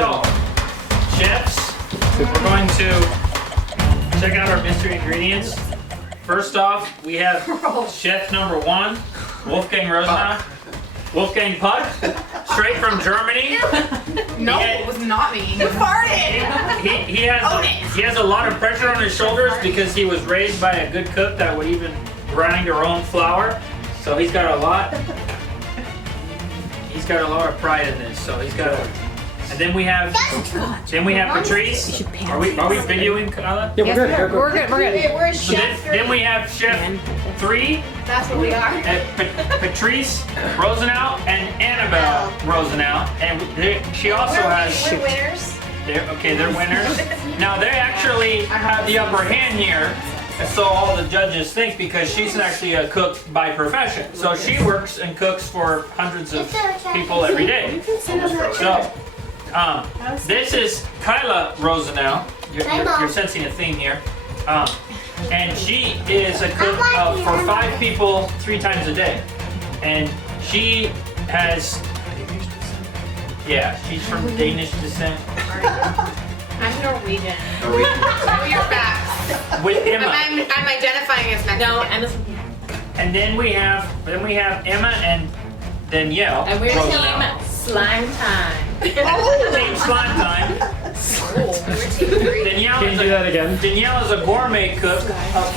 So, chefs, we're going to check out our mystery ingredients. First off, we have chef number 1, Wolfgang Rosenau. Wolfgang Puck, straight from Germany. No, it was not me. You farted! He has a lot of pressure on his shoulders because he was raised by a good cook that would even grind her own flour. So he's got a lot of pride in this. So he's got a. And then we have Patrice. Are we videoing, Kyla? Yeah, we're good. We're good. We're So then we have Chef 3, That's what we are. Patrice Rosenau and Annabelle Rosenau, and she also has. We're winners. They're winners. Now they actually have the upper hand here, so all the judges think, because she's actually a cook by profession. So she works and cooks for hundreds of people every day. So this is Kyla Rosenau. You're sensing a theme here. And she is a cook for 5 people 3 times a day. And she has, she's from Danish descent. I'm Norwegian. Know your facts. With Emma. I'm identifying as Mexican. No, Emma's. And then we have Emma and Danielle. And we're Rosenau. team slime time. Team slime time. Danielle Can you do that again? Danielle is a gourmet cook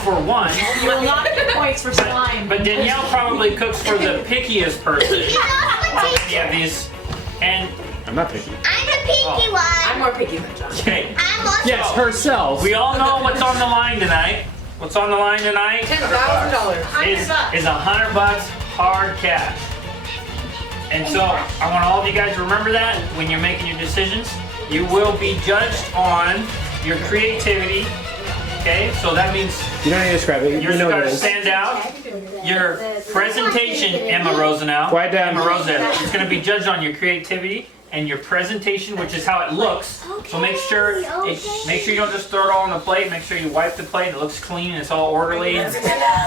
for 1. You will not get points for slime. But Danielle probably cooks for the pickiest person. Yeah, these. And I'm not picky. I'm the pinky one. I'm more picky than John. okay, I'm also Yes, herself. we all know what's on the line tonight. What's on the line tonight $10,000. is $100 hard cash. And so I want all of you guys to remember that when you're making your decisions. You will be judged on your creativity. Okay, so that means You don't need to describe it. you're You know what going it to is. stand out. Your presentation, Emma Rosenau. Quiet down. Emma Rosenau is going to be judged on your creativity and your presentation, which is how it looks. So make sure you don't just throw it all on the plate. Make sure you wipe the plate and it looks clean and it's all orderly. And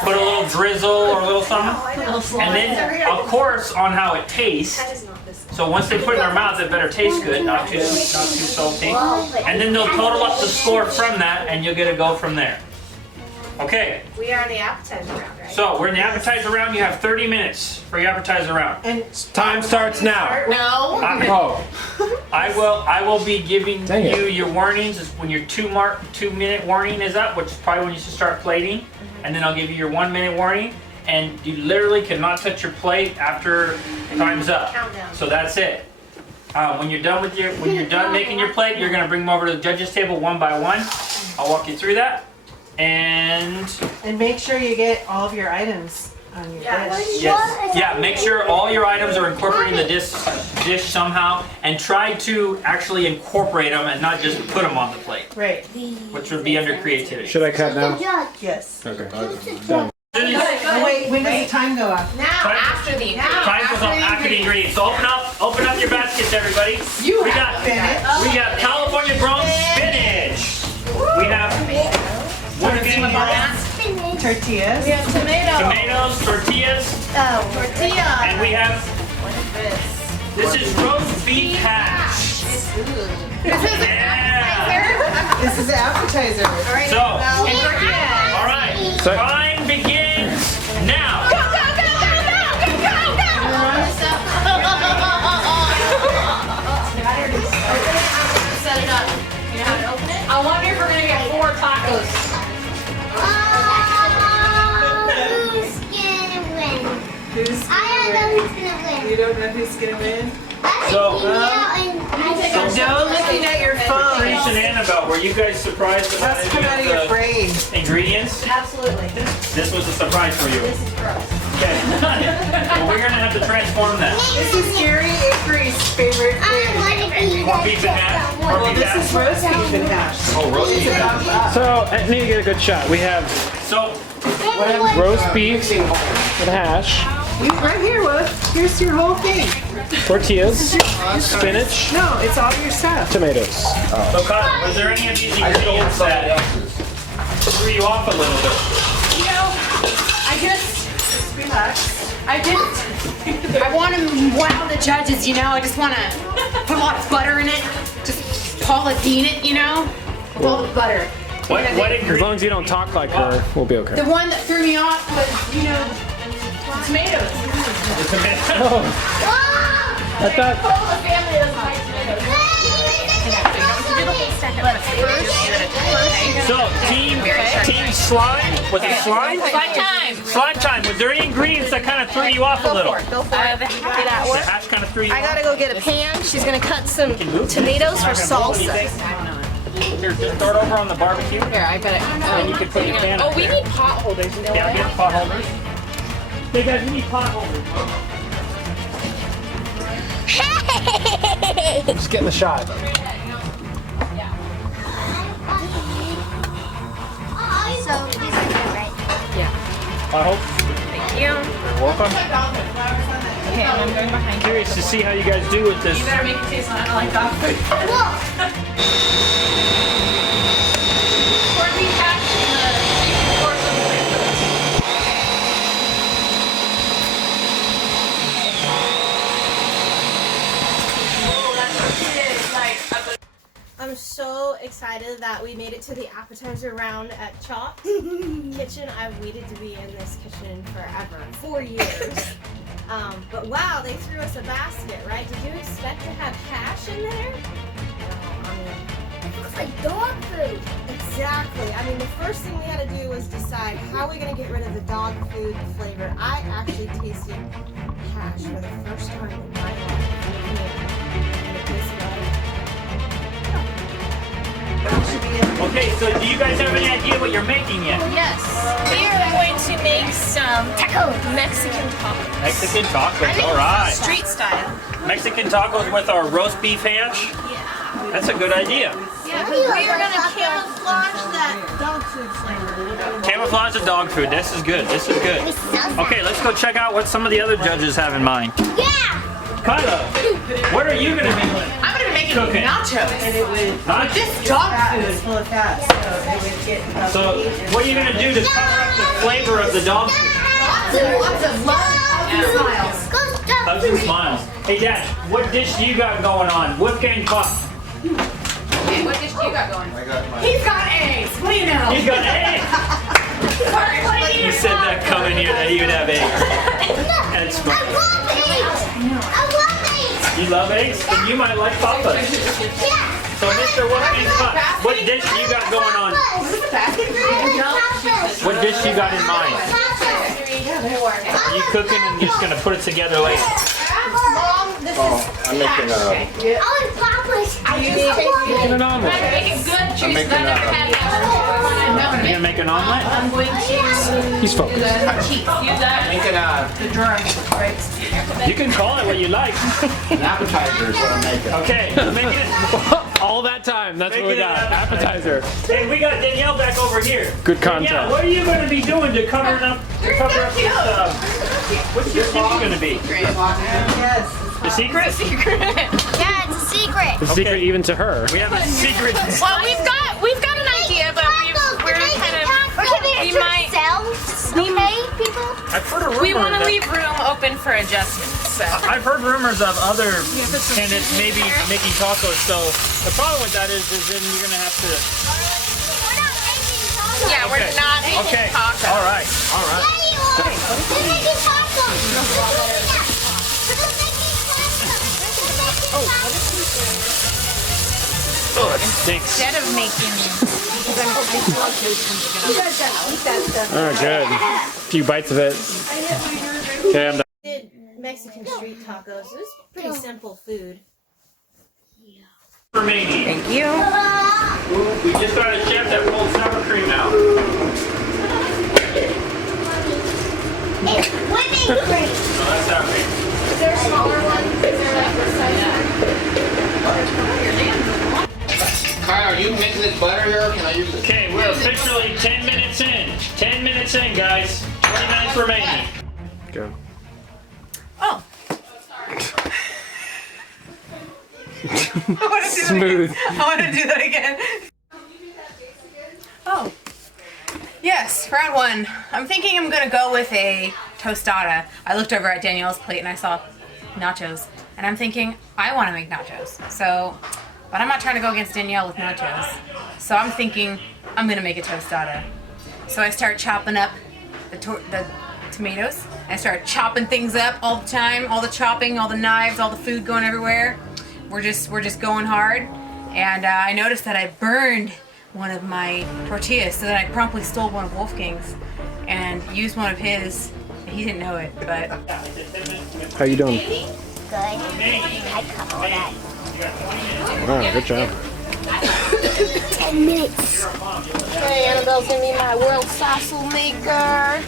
put a little drizzle or a little something. And then, of course, on how it tastes. So once they put it in their mouth, it better taste good, not too salty. And then they'll total up the score from that, and you'll get a go from there. Okay, We are in the appetizer round, right? so we're in the appetizer round. You have 30 minutes for your appetizer round. Time starts now. No. Oh, I will be giving Dang it. you your warnings when your 2-minute warning is up, which is probably when you should start plating. And then I'll give you your 1-minute warning. And you literally cannot touch your plate after time's up. Countdown. So that's it. When you're done making your plate, you're gonna bring them over to the judges table one by one. I'll walk you through that. And make sure you get all of your items on your dish. make sure all your items are incorporated in the dish somehow, and try to actually incorporate them and not just put them on the plate, Right. which would be under creativity. should I cut now? Yes. Okay. Done. Oh, wait, when does the time go up? Now, after the Time goes on after the ingredients. So open up your baskets, everybody. You We have got spinach. we got California grown spinach. We have Wolfgang Tortillas. We have tomatoes, tortillas, Tortilla. and we have this is roast beef hash. Yeah. This is the appetizer. So, all right, So- time begins now. Set it up. You know how to open it? I wonder if we're gonna get 4 tacos. Who's gonna win? Who's I don't know who's gonna win. You don't know who's gonna win? So- No looking at your phone. Patrice and Annabelle, were you guys surprised about Let's come out of any your of the brain. ingredients? Absolutely. This was a surprise for you. This is gross. Okay. Well, we're gonna have to transform that. This is Jerry Avery's favorite thing. Pork beef and hash. Pork Well, beef this is hash. roast beef and hash. Oh, roast beef and hash. So I need to get a good shot. We have So, roast beef with hash, Right here, Wolf. Here's your whole thing. tortillas, spinach, No, it's all your stuff. tomatoes. so Kyle, was there any of these ingredients that threw you off a little bit? You know, I want to wow the judges, you know? I just want to put a lot of butter in it. Just Paula Deen it, you know? With all the butter. What As long ingredient? as you don't talk like her, we'll be okay. The one that threw me off was, you know, tomatoes. I thought. The family doesn't like tomatoes. So, team slime? Was it slime? Slime time. Slime time. Was there any ingredients that kind of threw you off a little? Go for it. The hash kind of threw you I off? gotta go get a pan. She's gonna cut some tomatoes for salsa. Here, just throw it over on the barbecue. Here, I bet it. And you can put your pan Oh, up we there. need pot holders. You know Yeah, what? get pot holders. Hey guys, we need pot holders. Just getting the shot. So he's gonna do it, right? I hope. Thank you. You're welcome. Okay, I'm going behind you. Curious to see how you guys do with this. You better make it taste like dog food. Corned beef hash and the beef pork and I'm so excited that we made it to the appetizer round at Chop Kitchen. I've waited to be in this kitchen forever, 4 years. But wow, they threw us a basket, right? Did you expect to have hash in there? No, I mean, It looks like dog food. exactly. I mean, the first thing we had to do was decide how are we going to get rid of the dog food flavor. I actually tasted hash for the first time in my life. And it tasted like Okay, so do you guys have any idea what you're making yet? yes. We are going to make some Mexican tacos. Mexican tacos, alright. Street style. Mexican tacos with our roast beef hash? Yeah. That's a good idea. Yeah, we are going to camouflage that. dog food flavor. Camouflage of dog food, this is good, this is good. Okay, let's go check out what some of the other judges have in mind. Yeah. Kyla, what are you going to be doing? I'm gonna make Cooking. nachos. And it would Huh? This dog it's food. full of fat, so it would get So, what are you going to do to cover up the flavor of the dog food? Lots of love and smiles. Hugs and smiles. Hey, Dad, what dish do you got going on? Wolfgang Puff. Okay, what dish do you got going? I got my. He's got eggs. What do you know? He's got eggs. Sorry, what do You you said that coming here that he would have eggs. That's I funny. love eggs. I love eggs. You love eggs? Then you might like Papa's. Yeah. So, Mr. Wolfgang Puff, what dish do you got going on? What dish you got in mind? Are you cooking and just gonna put it together later? I'm making a. Oh, it's Papa's. Making an omelet. Make it good, I'm juice, making but I never had that. You gonna make an omelet? I'm going to He's focused. use that. Making You can call it what you like. an appetizer is what I'm making. Okay, making it. All that time, that's what we Making got. an Appetizer. Hey, we got Danielle back over here. Good Danielle, content. what are you going to be doing to cover up this? What's your dish going to be? yes. The secret? Yeah, it's a secret. The secret even to her. We have a secret. Well, we've got an idea, but we're kind of. We might. Okay, people. I've heard a rumor We want to that- leave room open for adjustments. So. I've heard rumors of other candidates maybe making tacos. So the problem with that is then you're gonna have to. We're not making tacos. Yeah, we're not making Okay. tacos. All right. All right. Yeah, you are. We're making tacos. We're making tacos. Oh, that stinks. Instead of making. Oh, good. A few bites of it. Okay, I'm done. Did Mexican street tacos. It was pretty simple food. Remaining. Thank you. We just got a chef that rolled sour cream out. It's whipping cream. Oh, that's sour cream. Is there a smaller one? Is there like this size? Kyle, are you mixing this butter here? Or can I use it? Okay, we're officially 10 minutes in. 10 minutes in, guys. 20 minutes remaining. Go. Oh. Smooth. I want to do that again. Oh. Yes, round one. I'm thinking I'm gonna go with a tostada. I looked over at Danielle's plate and I saw nachos. And I'm thinking, I want to make nachos. So but I'm not trying to go against Danielle with nachos. So I'm thinking I'm gonna make a tostada. So I start chopping up the tomatoes. I start chopping things up all the time, all the chopping, all the knives, all the food going everywhere. We're just going hard. And I noticed that I burned one of my tortillas, so then I promptly stole one of Wolfgang's and used one of his. He didn't know it, but. How you doing? Good. I cut all that. Wow, good job. 10 minutes. Hey, Annabelle's gonna be my world salsa maker.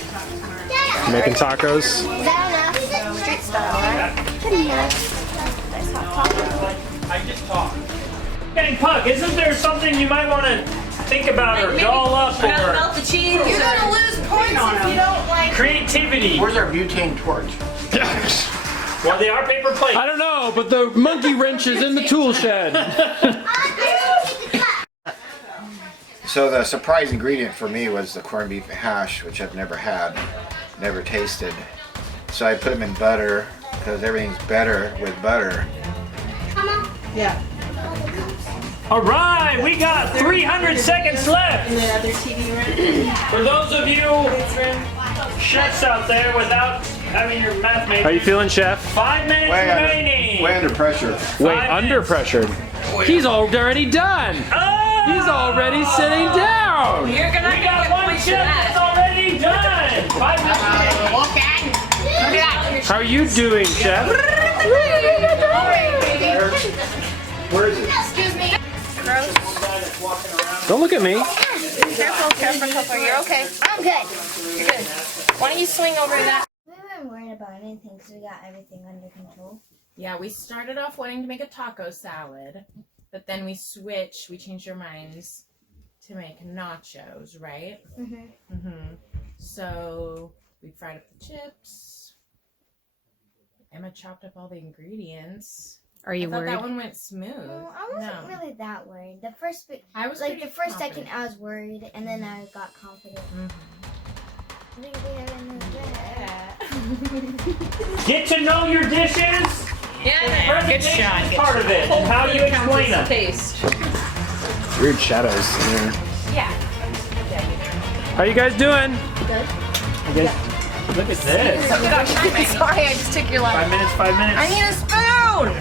Making tacos. Is that enough? Street style, right? Good enough. Nice hot taco. I just talked. Hey, Puck, isn't there something you might want to think about or doll up or Melt the cheese. You're gonna lose points if you don't like. creativity? Where's our butane torch? Well, they are paper plates. I don't know, but the monkey wrench is in the tool shed. So the surprise ingredient for me was the corned beef hash, which I've never had, never tasted. So I put them in butter because everything's better with butter. Yeah. All right, we got 300 seconds left. In the other TV room. For those of you chefs out there without having your math How you major, feeling, Chef? 5 minutes remaining. Way under pressure. Wait, 5 under minutes. pressure. He's already done. Oh! He's already sitting down. You're gonna We got get one points for chef that. that's already done. 5 minutes. Wolfgang. Look at that. How are you doing, Chef? Where is it? Excuse me. Don't look at me. Careful. You're okay. I'm good. You're good. Why don't you swing over that? We weren't worried about anything because we got everything under control. Yeah, we started off wanting to make a taco salad, but then we changed our minds to make nachos, right? So we fried up the chips. Emma chopped up all the ingredients. Are you I thought worried? that one went smooth. Well, I wasn't really that worried. The first bit, I was like pretty the first confident. second, I was worried, and then I got confident. Get to know your dishes. Yeah, good Presentation shot. is part of it. And how you explain them. Taste. Weird shadows in there. Yeah. How you guys doing? Look at this. Sorry, I just took your line. 5 minutes, 5 minutes. I need a spoon.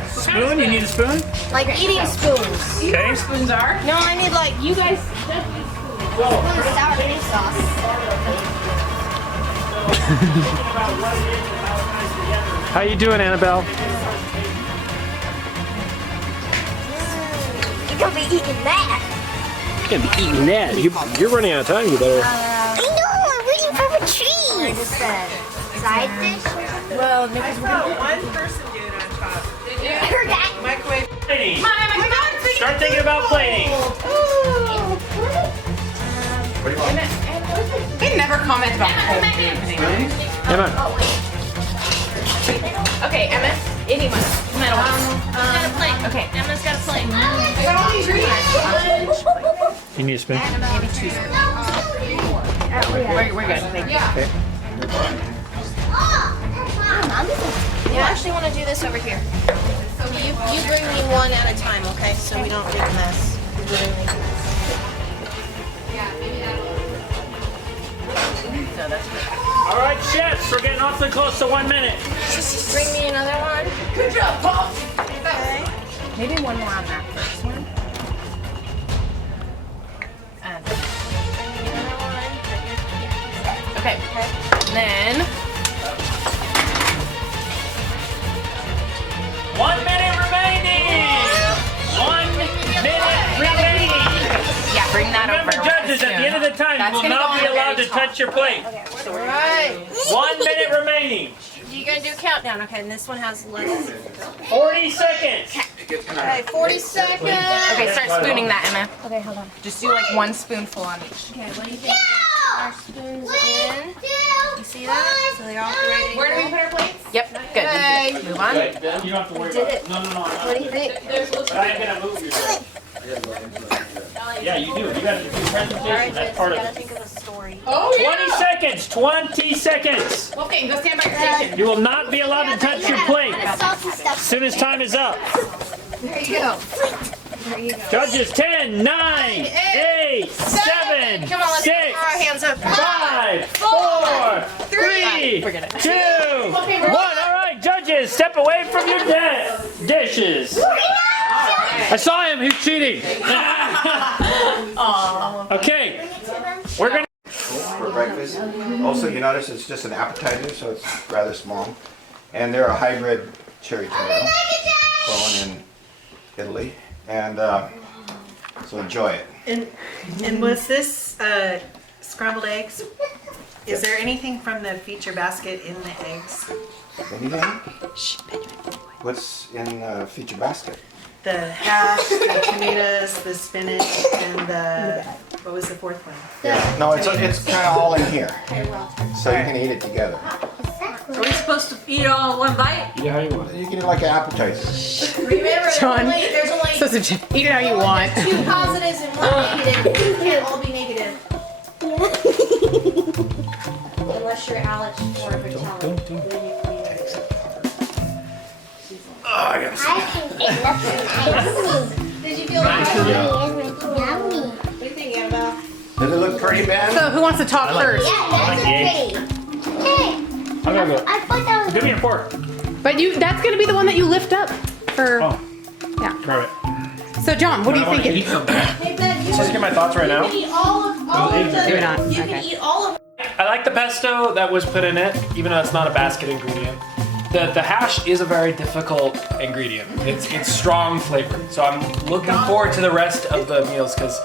Spoon? You need a spoon? Like eating spoons. Okay. Spoons are. No, I need like You guys. sour cream sauce. How you doing, Annabelle? You're gonna be eating that. You can't be eating that. You're running out of time. You better. I know. I'm waiting for the cheese. Side dish. Well, because we're gonna one person doing on top. Heard that. Microwave. Plating. Start thinking about plating. They never comment about cold food. Emma. Okay, Emma. Anyone. Metal one. Got a plate. Okay. Emma's got a plate. You need a spoon? We're good. Thank you. You actually want to do this over here. You bring me one at a time, okay? So we don't make a mess. All right, chefs, we're getting awfully close to 1 minute. Bring me another one. Good job, Paul. Okay. Maybe one more on that first one. And Bring me another one. okay. Then 1 minute remaining. 1 minute remaining. yeah, bring that Remember, over. judges, at the end of the time, That's you will gonna not go be on allowed to very top. touch your plate. Right. 1 minute remaining. You're gonna do a countdown, okay? And this one has less. 40 seconds. Okay, 40 seconds. Okay, start spooning that, Emma. Okay, hold on. Just do like one spoonful on each. Okay, what do you think? Our spoons in. You see that? So they're all ready. Where do we put our plates? Yep, good. Okay. Move on. Okay, then you don't have to worry about it. No. What do you think? I ain't gonna move you. Yeah, you do. You gotta do presentation. That's part of Gotta it. think of a story. 20 seconds. 20 seconds. Wolfgang, go stand by your station. You will not be allowed to touch your plate Salty as stuff. soon as time is up. There you go. Judges 10, 9, 8, 7, Come on, let's 6, throw our hands up. 5, 4, 3, 2, 1. All right, judges, step away from your dishes. I saw him. He's cheating. Okay, we're gonna. For breakfast. Also, you notice it's just an appetizer, so it's rather small. And they're a hybrid cherry tomato, grown in Italy. And so enjoy it. And was this scrambled eggs? Is there anything from the feature basket in the eggs? Anything? What's in the feature basket? The hash, the tomatoes, the spinach, and the, what was the fourth one? No, it's kind of all in here. So you can eat it together. Are we supposed to eat it all in one bite? Yeah, how you want it. You can eat it like an appetizer. Remember, John. there's only Supposed to eat it how you want. 2 positives and 1 negative. You can't all be negative. Unless you're Alex or Vitelli. Then you can be negative. Did you feel like What do you think, Annabelle? Does it look pretty, Ben? So who wants to talk first? Hey, I'm gonna go. I thought that was Give me a fork. But that's gonna be the one that you lift up for. Oh. Yeah. Try it. So John, what are you thinking? Hey, Ben, you Just get my thoughts right now. can eat all of the. Maybe not. You can Okay. eat all of. I like the pesto that was put in it, even though it's not a basket ingredient. The hash is a very difficult ingredient. It's strong flavored. So I'm looking forward to the rest of the meals because,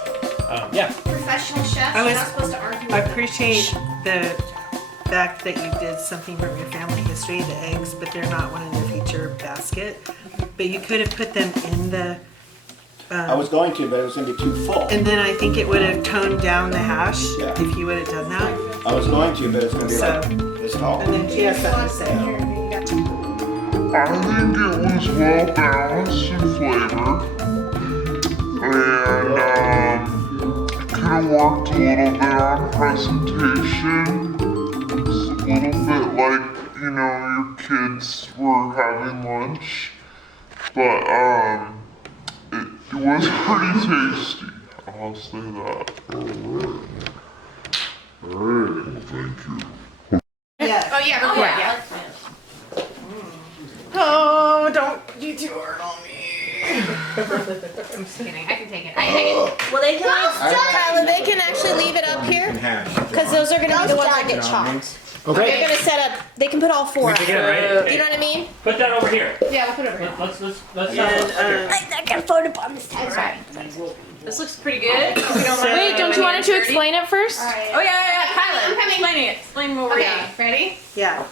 yeah. Professional chefs. I You're was- not supposed to argue. I with them. appreciate the fact that you did something from your family history, the eggs, but they're not one in the feature basket. But you could have put them in the, I was going to, but it was going to be too full. and then I think it would have toned down the hash Yeah. if you would have done that. I was going to, but it's going to be So- like this tall. And then she has something to say. I think it was well balanced in flavor, and could have worked a little bit on presentation. It's a little bit like, you know, your kids were having lunch, but it was pretty tasty. I'll say that. Alright, thank you. Yes. Oh yeah, go for it. Yeah. Oh, don't you too hard on me. I'm just kidding. I can take it. I can take it. Well, they can, Tyler, they can actually leave it up here because those are going to be the ones that get chopped. They're going to set up. They can put all 4 up. Take it, right? Do you know what I mean? Put that over here. Yeah, we'll put it over here. Let's And, I got photo on this time. Sorry. This looks pretty good. If you don't mind Wait, don't you want it to dirty. explain it first? Oh yeah. Kyla, I'm coming. explaining it. Explain what we're Okay, doing. ready? yeah.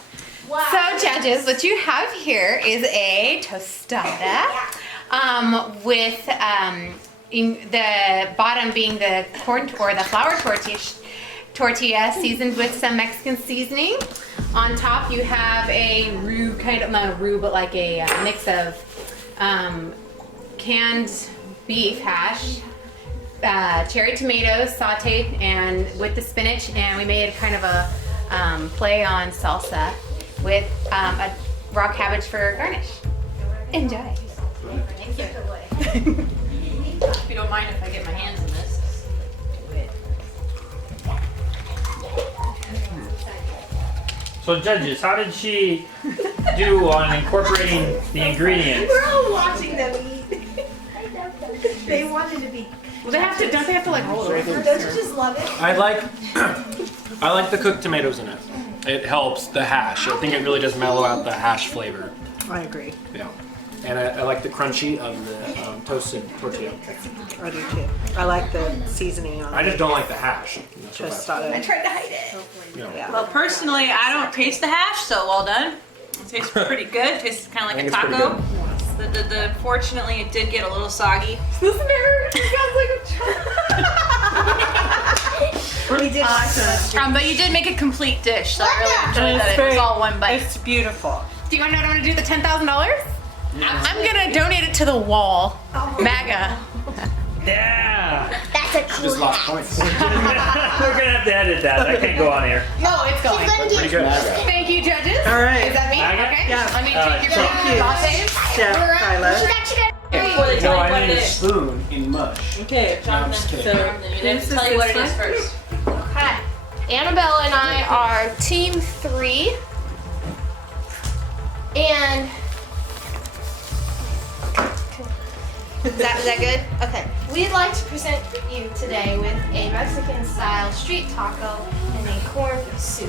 So judges, what you have here is a tostada with in the bottom being the corn or the flour tortilla seasoned with some Mexican seasoning. On top you have a roux, kind of not a roux, but like a mix of canned beef hash, cherry tomatoes sauteed and with the spinach, and we made kind of a play on salsa with a raw cabbage for garnish. Enjoy. If you don't mind if I get my hands in this. Do it. So judges, how did she do on incorporating the ingredients? We're all watching them eat. They wanted to be. Well, don't they have to like roll it over? Don't you just love it? I like the cooked tomatoes in it. It helps the hash. I think it really does mellow out the hash flavor. I agree. Yeah. And I like the crunchy of the toasted tortilla. I do too. I like the seasoning on I just don't like the hash. tostada. Tried to hide it. Yeah. Well, personally, I don't taste the hash, so well done. It tastes pretty good. It tastes kind of like a think it's pretty taco. Fortunately, it did get a little soggy. Listen to her. It sounds like a We did awesome. But you did make a complete dish, so I really enjoyed It's that. It was very- all one bite. It's beautiful. Do you want to know what I'm going to do with the $10,000? I'm going to donate it to the wall. MAGA. Yeah. That's a cool Just lost hat. points. We're gonna have to edit that. That can't go on here. No, it's going. She's gonna Pretty get good. Thank you, judges. All right. Is that me? MAGA? Okay. Yeah. Let me take your Thank you. lattes. Chef Kyla. She's actually gonna. before they tell No, you I what need it a is. spoon in mush. Okay, No, I'm just kidding. so They have to tell you what it is first. Okay. Annabelle and I are team 3. And is that good? Okay. We'd like to present you today with a Mexican style street taco and a corn soup.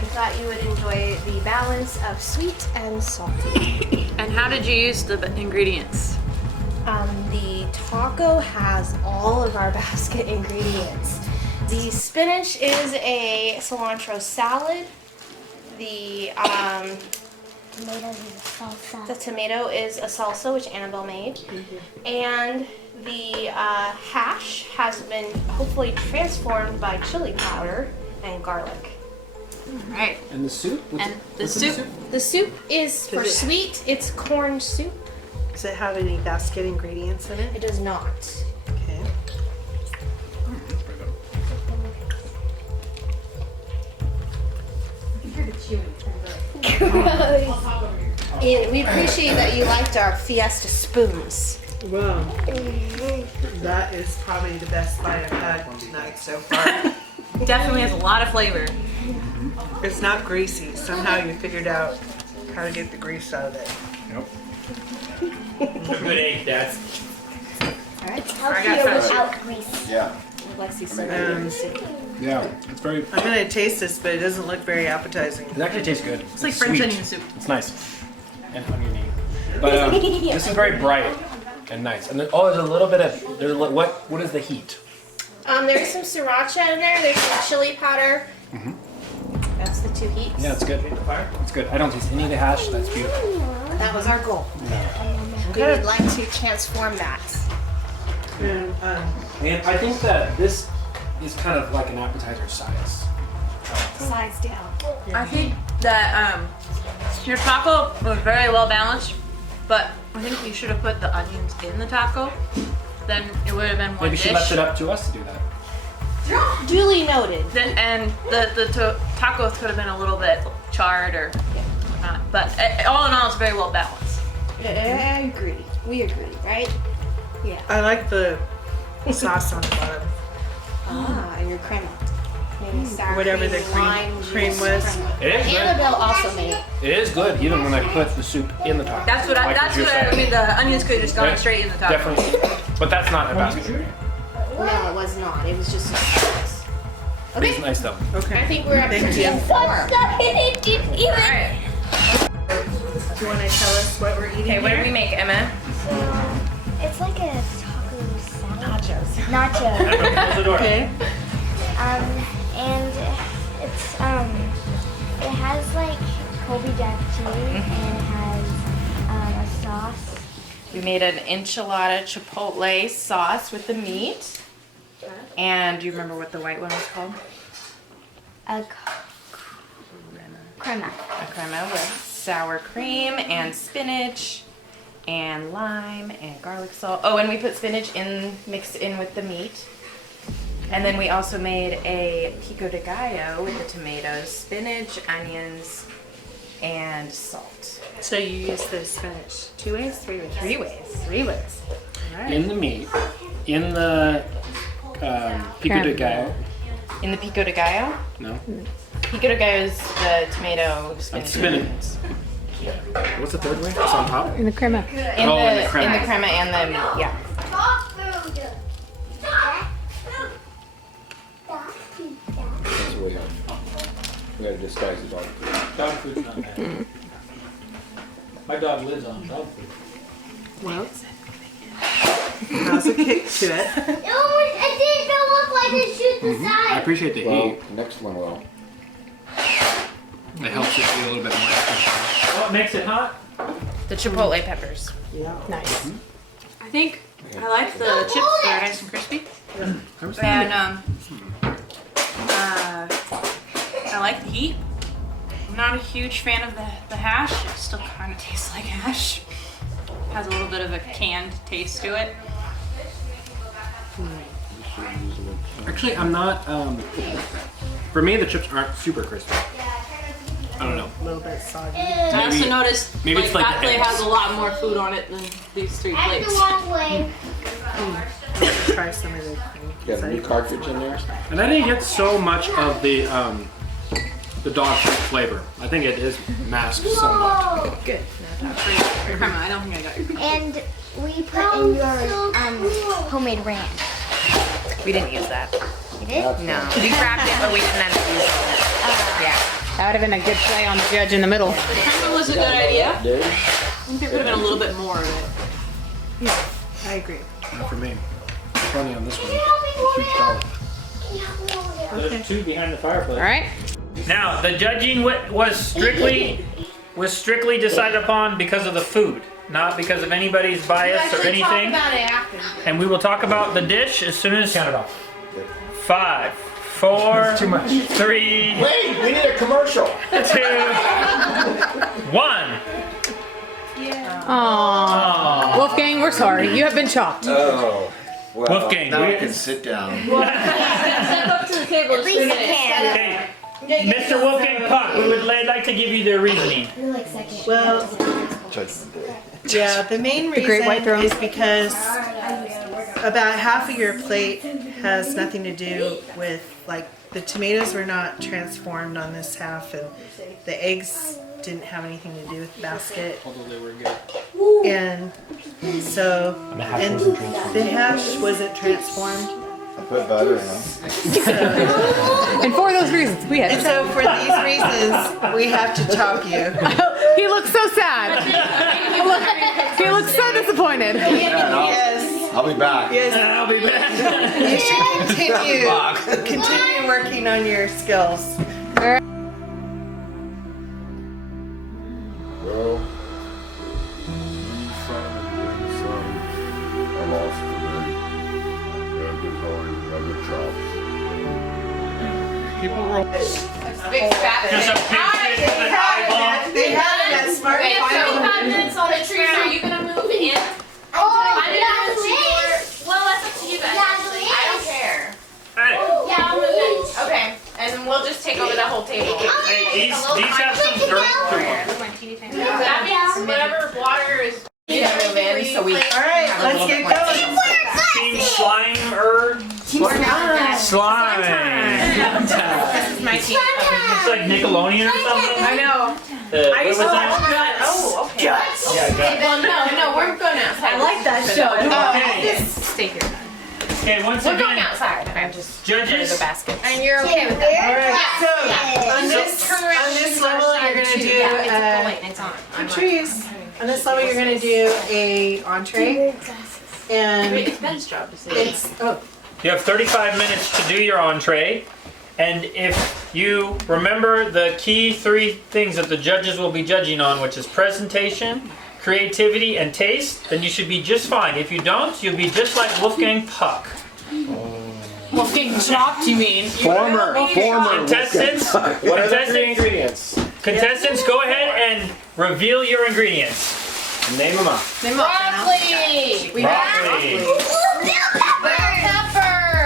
We thought you would enjoy the balance of sweet and salty. And how did you use the ingredients? The taco has all of our basket ingredients. The spinach is a cilantro salad. The tomato is a salsa, which Annabelle made. And the hash has been hopefully transformed by chili powder and garlic. Right. And the soup? And the soup. The soup is for sweet. It's corn soup. does it have any basket ingredients in it? It does not. Okay. And we appreciate that you liked our Fiesta spoons. Wow. That is probably the best bite I've had tonight so far. Definitely has a lot of flavor. It's not greasy. Somehow you figured out how to get the grease out of it. Good egg, Dad. It's healthier without grease. Yeah. Lexi said. Yeah, it's very. I'm gonna taste this, but it doesn't look very appetizing. It actually tastes good. It's like French sweet. onion soup. It's nice and oniony. But this is very bright and nice. And then, there's a little bit of what is the heat? There is some sriracha in there. There's some chili powder. That's the 2 heats. Yeah, it's good. It's good. I don't taste any of the hash. That's beautiful. That was our goal. We would like to transform that. And, And I think that this is kind of like an appetizer size. Size down. I think that your taco was very well balanced, but I think you should have put the onions in the taco. Then it would have been one Maybe dish. she left it up to us to do that. Duly noted. Then, and the tacos could have been a little bit charred or not. But all in all, it's very well balanced. I agree. We agree, right? I like the sauce on the bottom. And your crema. Maybe sour Whatever cream, the cream- lime cream juice, was. crema. It is good. Annabelle also made it. It is good, even when I put the soup in the taco. That's what I. Like That's you what I said. mean. The onions could have just gone Yeah, straight in the taco. Definitely. But that's not a basket. No, it was not. It was just a sauce. But it's nice though. I Okay. think we're up to Thank you. team 4. Alright. Do you want to tell us what we're eating? Okay, what here? did we make, Emma? So it's like a taco salad. Nachos. Close the door. Okay. And it's it has like Kobe Jack cheese and it has a sauce. We made an enchilada chipotle sauce with the meat. And do you remember what the white one was called? A crema. A crema with sour cream and spinach and lime and garlic salt. Oh, and we put spinach mixed in with the meat. And then we also made a pico de gallo with the tomatoes, spinach, onions, and salt. So you use the spinach 2 ways, 3 ways? 3 ways. 3 ways. All right. In the meat, in the pico de gallo. In the pico de gallo? No. Pico de gallo is the tomato, spinach. Spinach. Yeah. What's the third way? It's on top. In the crema. In Oh, the in the crema. crema and the meat, yeah. That's what we gotta disguise the dog food. Dog food's not bad. My dog lives on dog food. Well, how's a kick to it? It didn't look like it shoot the I side. appreciate the Well, heat. the next one will. It helps it be a little bit more efficient. What makes it hot? The chipotle peppers. Yeah. Nice. I think I like the chips. They're nice and crispy. And I like the heat. I'm not a huge fan of the hash. It still kind of tastes like hash. Has a little bit of a canned taste to it. Actually, I'm not. For me, the chips aren't super crispy. I don't know. A little bit soggy. I also noticed maybe like, it's like that the plate eggs. has a lot more food on it than these 3 plates. Try some of the Got a new cartridge in there. And I didn't get so much of the dog food flavor. I think it is masked somewhat. Good. Karma, I don't think I got your And we put in your homemade ranch. We didn't use that. You did? No. We grabbed it, but we didn't end up using it. Yeah. That would have been a good play on the judge in the middle. Karma was a good idea. I think there could have been a little bit more of it. Yeah, I agree. Not for me. Funny on this one. Huge dog. There's 2 behind the fireplace. All right. Now, the judging was strictly decided upon because of the food, not because of anybody's bias or anything. Talk about it after. And we will talk about the dish as soon as Count it off. 5, 4, Too much. 3, Wait, we need a commercial. 2, 1. Aww. Wolfgang, we're sorry. You have been chopped. Oh. Well, Wolfgang, now we- I can sit down. Step up to the table just for a minute. Okay, Mr. Wolfgang Puck, we would like to give you the reasoning. Well, Judgment Day. yeah, the main The Great White reason Throne. is because about half of your plate has nothing to do with, like, the tomatoes were not transformed on this half, and the eggs didn't have anything to do with the basket. Although they were good. And so, and the hash wasn't transformed. I put butter in them. And for those reasons, we And had. so for these reasons, we have to top you. He looks so sad. He looks so disappointed. Yes, I'll be back. yes, I'll be back. you should continue working on your skills. Well, some and some I lost today. And there's always another chops. People roll. Just a big fish with an eyeball. They had it at Smart We have Final. 35 minutes on the tree. Are you gonna move in? I didn't know what you were. Well, that's up to you guys. Actually, I don't care. Hey, Yeah, I'll move in. Okay, and then we'll just take over that whole table. hey, these have some dirt to them. That means whatever water is. So we. All right, let's get going. Team Slime-er. Slime. This is my team. It's like Nickelodeon or something. I know. What was that? Oh, okay. Yeah, gut. Well, no, we're going outside. I like that show. Okay. Stay here. Okay, once We're going again, outside. I'm just judges. the basket. And you're okay with that? All right, so on this level, you're gonna do It's on. Patrice. On this level, you're gonna do a entree, and It's Ben's job to say. it's You have 35 minutes to do your entree. And if you remember the key 3 things that the judges will be judging on, which is presentation, creativity, and taste, then you should be just fine. If you don't, you'll be just like Wolfgang Puck. Wolfgang chopped, you mean? Former. Contestants, What are the 3 contestants, ingredients? contestants, go ahead and reveal your ingredients. Name them up. Broccoli. Broccoli,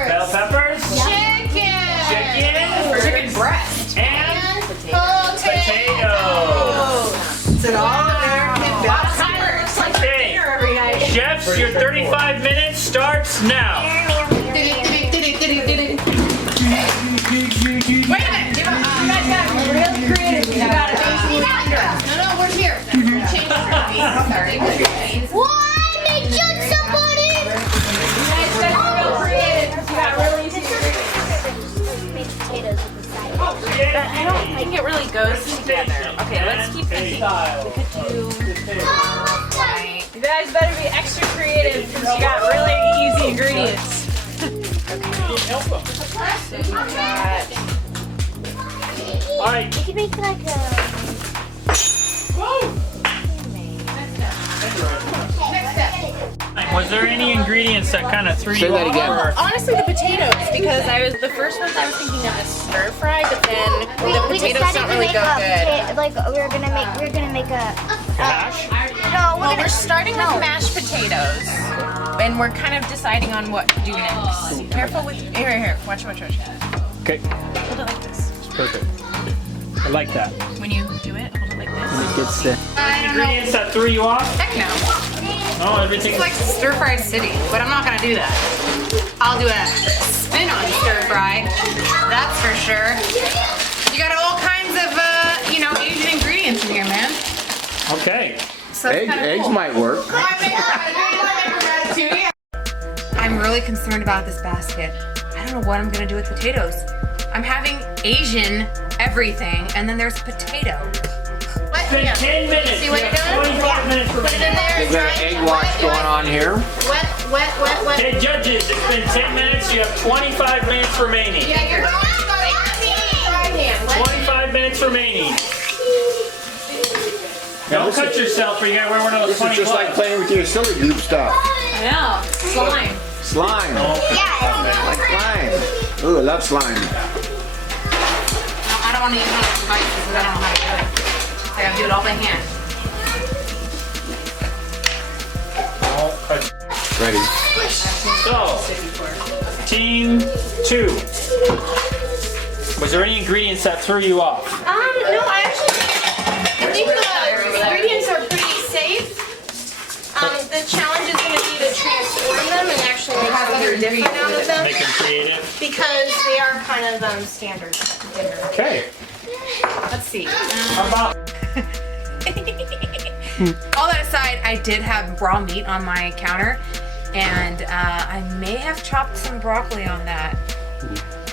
bell peppers, chicken, breast. and Potatoes. potatoes. it's an all-American basket. Okay, chefs, your 35 minutes starts now. Wait a minute. You guys got really creative. You got it. No, we're here. Change Sorry. Why make judge somebody? You guys got real creative. You got really Make potatoes with the side. I don't think it really goes together. Okay, let's keep thinking. We could do. You guys better be extra creative because you got really easy ingredients. So you got. All right. You could make like a. Was there any ingredients that kind of threw you off? Or- Honestly, the potatoes, because the first ones I was thinking of is stir fry, but then the We potatoes decided don't to really make go a good. like we're gonna make a. Hash? No, Well, we're starting with mashed potatoes, and we're kind of deciding on what to do next. Careful with here. Watch. Okay, Hold it like this. perfect. I like that. When you do it, hold it like this. It gets the I don't know. ingredients that threw you off. Heck no. No, everything. It's like stir fry city, but I'm not gonna do that. I'll do a spin on stir fry. That's for sure. You got all kinds of, you know, Asian ingredients in here, man. Okay. So it's kinda Eggs cool. might work. I'm really concerned about this basket. I don't know what I'm gonna do with potatoes. I'm having Asian everything, and then there's potato. What? It's been 10 minutes. See what You you're have doing? 25 minutes Put it in remaining. there. We've got an egg wash going on here. Wet. Okay, judges, it's been 10 minutes. You have 25 minutes remaining. Yeah, you're going. 25 minutes remaining. Don't cut yourself or you gotta wear one of those This is funny just like gloves. playing with your silly goop stuff. I know. Slime. Slime. Like slime. Ooh, I love slime. I don't want to use one of the devices because I don't know how to do it. I gotta do it all by hand. Ready. So, Team 2. Was there any ingredients that threw you off? No, I think the ingredients are pretty safe. The challenge is going to be to transform them and actually make something different out of them Make them creative. because they are kind of standard. Okay. Let's see. How about All that aside, I did have raw meat on my counter, and I may have chopped some broccoli on that.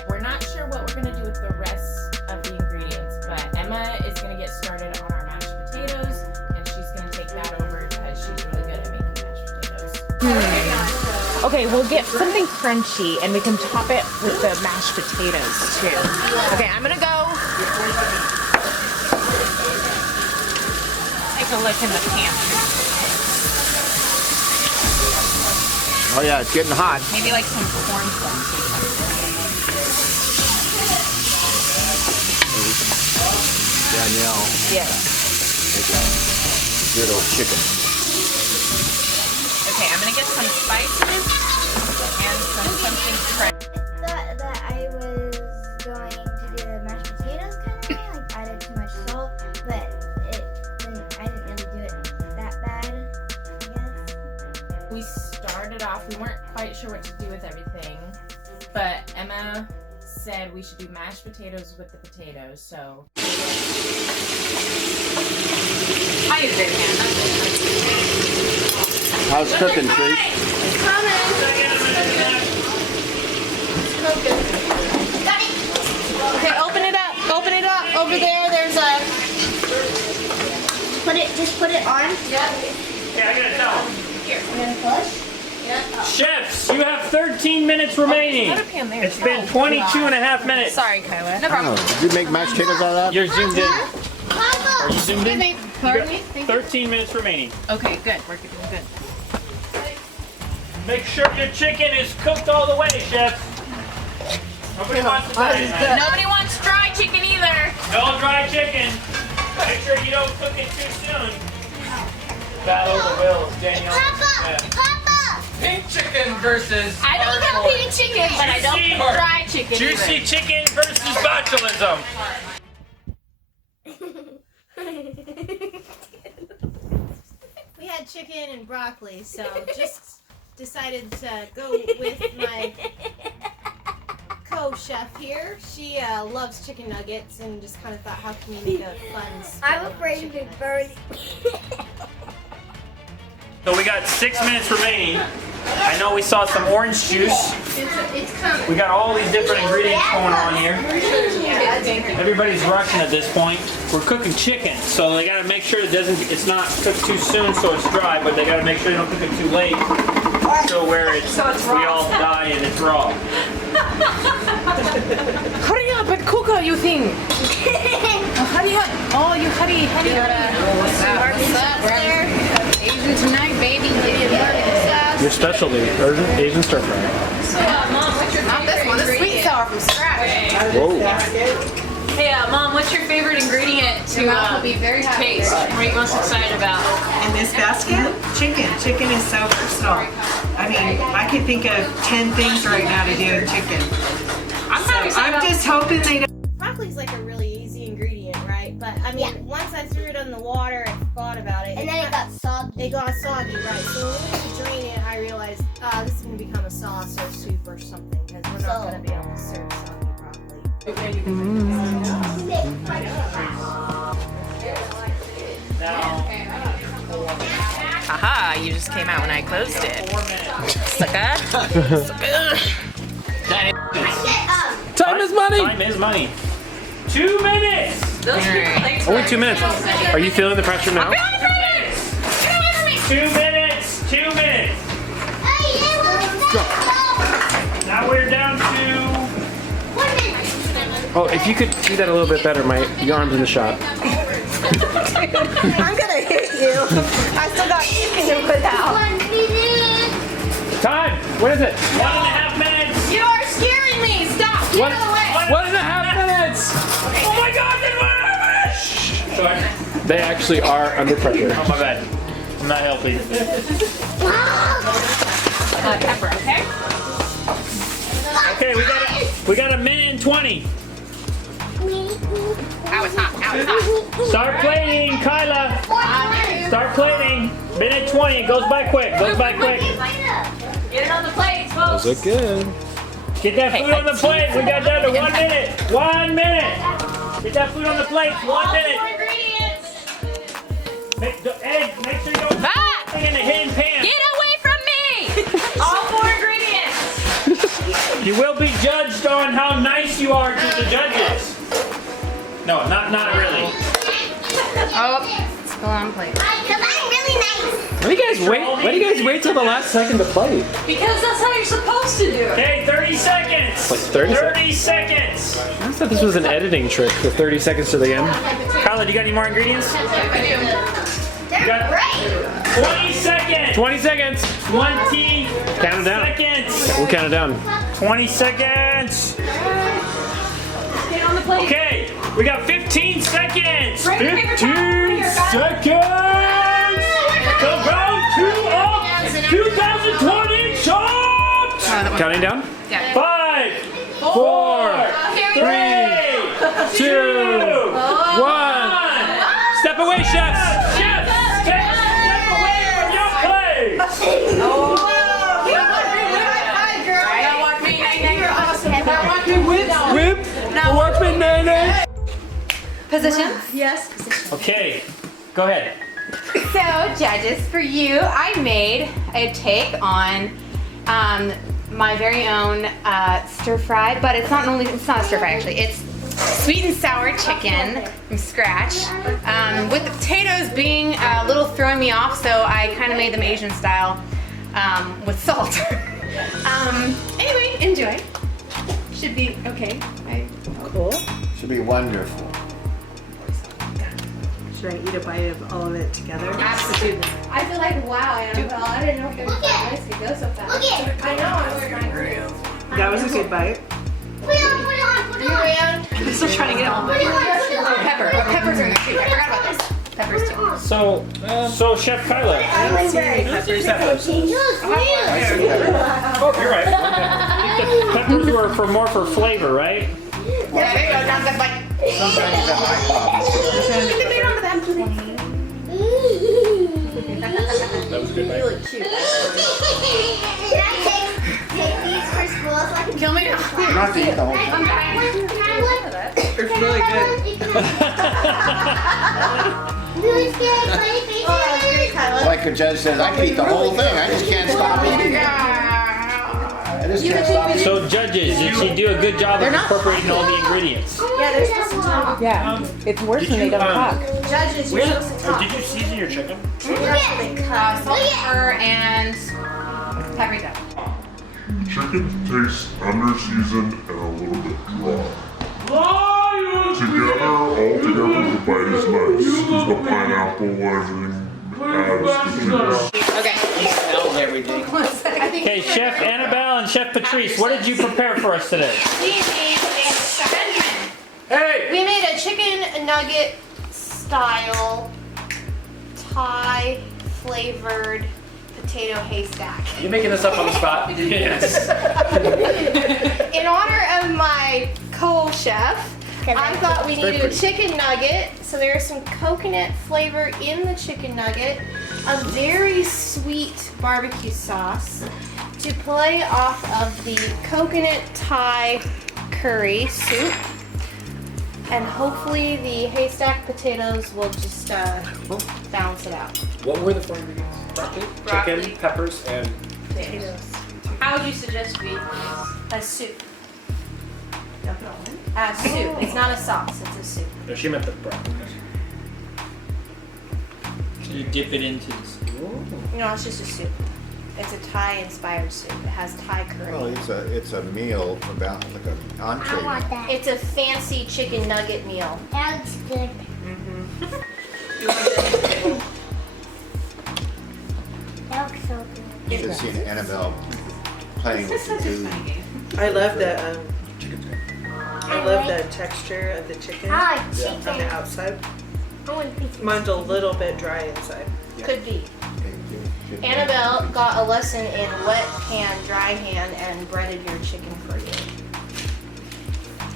We're not sure what we're gonna do with the rest of the ingredients, but Emma is gonna get started on our mashed potatoes, and she's gonna take that over because she's really good at making mashed potatoes. Okay, we'll get something crunchy, and we can top it with the mashed potatoes too. Okay, I'm gonna go. Take a look in the pantry. Oh yeah, it's getting hot. Maybe like some cornflakes or something. Danielle, Yes. good old chicken. Okay, I'm gonna get some spices and something fresh. Thought that I was going to do the mashed potatoes kind of thing, like added too much salt, but I didn't really do it that bad, I guess. We started off, we weren't quite sure what to do with everything, but Emma said we should do mashed potatoes with the potatoes, so. I use it again. How's cooking, Trish? It's coming. Okay, open it up. Open it up. Over there, there's a. Just put it on. Yep. Yeah, I gotta tell them. I'm gonna push. Chefs, you have 13 minutes remaining. Put a pan there. It's been 22 and a half minutes. Sorry, Kyla. No Oh, problem. did you make mashed potatoes out of that? You're zoomed in. Are you zoomed in? You Pardon me? got 13 minutes remaining. Okay, good. We're doing good. Make sure your chicken is cooked all the way, chef. Nobody wants to die tonight. Nobody wants dry chicken either. No dry chicken. Make sure you don't cook it too soon. Battle of the Wills, Danielle. Yeah. Pink chicken versus. I don't have pink chicken, but I don't Juicy. have dry chicken Juicy either. chicken versus botulism. We had chicken and broccoli, so just decided to go with my co-chef here. She loves chicken nuggets and just kind of thought, how can we make a fun I'm afraid to burn. So we got 6 minutes remaining. I know we saw some orange juice. It's coming. We got all these different ingredients going on here. Everybody's rushing at this point. We're cooking chicken, so they gotta make sure it's not cooked too soon so it's dry, but they gotta make sure they don't cook it too late. So where we all die and it's raw. Hurry up and cook all you think. Hurry up. Oh, you hurry. What's up, brother? Asian tonight, baby. Your specialty, Asian stir fry. Mom, what's your Not this one. This is sweet and sour from scratch. Whoa. Hey, Mom, what's your favorite ingredient to taste? What are you most excited about? In this basket, chicken. Chicken is so versatile. I mean, I could think of 10 things right now to do with chicken. I'm kind of excited I'm about. just hoping they don't. Broccoli's like a really easy ingredient, right? But I mean, once I threw it in the water and forgot about it, And then it got soggy. It got soggy, right? So when we went to drain it, I realized this is gonna become a sauce or soup or something because we're not gonna be able to serve soggy properly. Haha, you just came out when I closed it. Sucker. Time is money. Time is money. 2 minutes. Only 2 minutes. Are you feeling the pressure now? 2 minutes. 2 minutes. Now we're down to. Oh, if you could do that a little bit better, your arm's in the shot. I'm gonna hit you. I still got chicken to put out. Time. What is it? 1.5 minutes. You are scaring me. Stop. Get out of the way. 1.5 minutes. Oh my God! Then 1.5 minutes. Sorry. They actually are under pressure. Oh my bad. I'm not helping. Pepper, okay? Okay, we got a minute and 20. That was hot. That was hot. Start plating, Kyla. Start plating. Minute 20. It goes by quick. Goes by quick. Get it on the plate, folks. Those look good. Get that food on the plate. We got down to 1 minute. 1 minute. Get that food on the plate. 1 minute. Make sure you don't put anything in the hidden pan. Get away from me! All 4 ingredients. You will be judged on how nice you are to the judges. No, not really. Oh, spill on plate. Because I'm really nice. Why do you guys wait till the last second to play? Because that's how you're supposed to do it. Okay, 30 seconds. Like 30 seconds. I thought this was an editing trick, the 30 seconds to the end. Kyla, do you got any more ingredients? They're got- great. 20 seconds. 20 seconds. 20 Count it down. seconds. We'll count it down. 20 seconds. Get on the plate. Okay, we got 15 seconds. Bring the paper towel. 15 seconds. The round 2 of 2020 shots. Counting down. 5, 4, 3, 2, 1. Step away, chefs. Chefs, step away from your plate. Whip. Watch me, nene. Positions? Yes. Okay, go ahead. So, judges, for you, I made a take on my very own stir fry, but it's not a stir fry actually. It's sweet and sour chicken from scratch, with the potatoes being a little throwing me off, so I kind of made them Asian style with salt. Anyway, enjoy. Should be okay. Cool. Should be wonderful. Should I eat a bite of all of it together? Absolutely. I feel like wow, Annabelle. I didn't know this could go so fast. Look at I know. I was trying to. That was a good bite. Put it on, put it on, put it on. I'm still trying to get it all. Put it on, put it on. Pepper. Oh, peppers are in there too. I forgot about this. Peppers too. So Chef Kyla. Peppers Oh, you're right. The peppers were more for flavor, right? Yeah, there you go. Now the bite. Sometimes that might That was a good bite. Can I take these for school so I can Kill me now. You don't have to eat the whole thing. It's really good. Like a judge says, I can eat the whole thing. I just can't stop eating it. I just can't stop eating it. So judges, did she do a good job of incorporating all the ingredients? Yeah, they're supposed to talk. Yeah, it's worse when they don't talk. Judges, you're supposed to talk. Did you season your chicken? Salt, pepper, and paprika. Chicken tastes under-seasoned and a little bit dry. Together, all together, the bite is nice. Because the pineapple and everything adds the juice. Okay. Smells everything. Okay, Chef Annabelle and Chef Patrice, what did you prepare for us today? We made a chicken. Hey! We made a chicken nugget style Thai flavored potato haystack. You making this up on the spot? Yes. In honor of my co-chef, I thought we needed a chicken nugget. So there's some coconut flavor in the chicken nugget, a very sweet barbecue sauce to play off of the coconut Thai curry soup. And hopefully the haystack potatoes will just balance it out. What were the four ingredients? Broccoli, chicken, peppers, and Potatoes. How would you suggest we eat A soup. A soup. It's not a sauce, it's a soup. no, she meant the broccoli. So you dip it into this. No, it's just a soup. It's a Thai-inspired soup. It has Thai curry. Well, it's a meal about like an entree. that. It's a fancy chicken nugget meal. That looks good. That looks so good. You should have seen Annabelle playing with the food. I love the texture of the chicken I like on the chicken. outside. I want a piece of Mine's a little bit dry inside. Could be. Annabelle got a lesson in wet pan, dry hand, and breaded your chicken for you.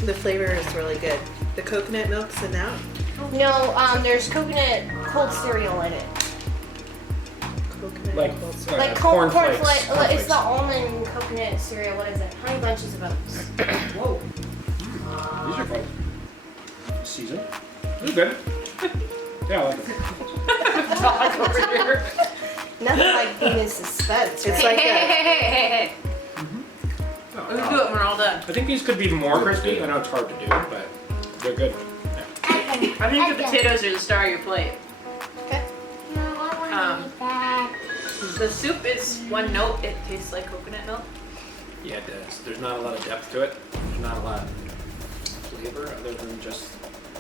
The flavor is really good. The coconut milk's in that. No, there's coconut cold cereal in it. Coconut Like, cold Like cornflakes. cornflakes. It's the almond coconut cereal. What is it? Honey Bunches of Oats. Whoa. These are fun. Seasoned. They're good. Yeah, I like them. Nothing like being in suspense, right? It's like a, Hey. We can do it when we're all done. I think these could be more crispy. I know it's hard to do, but they're good. I think the potatoes are the star of your plate. Okay. No, I want to eat that. The soup is one note. It tastes like coconut milk. Yeah, it does. There's not a lot of depth to it. There's not a lot of flavor other than just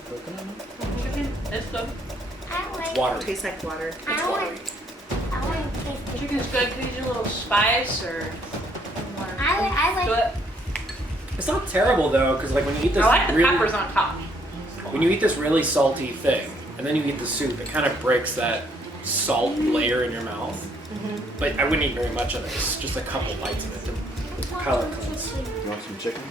coconut milk. Chicken, it's good. I want. Water. tastes like water. I want to taste it. Chicken's good. Could you do a little spice or more? I Do like. it. It's not terrible though, because like when you eat this I like the really, peppers on top. when you eat this really salty thing, and then you eat the soup, it kind of breaks that salt layer in your mouth. But I wouldn't eat very much of it. It's just a couple bites of it to palate cleanse. You want some chicken?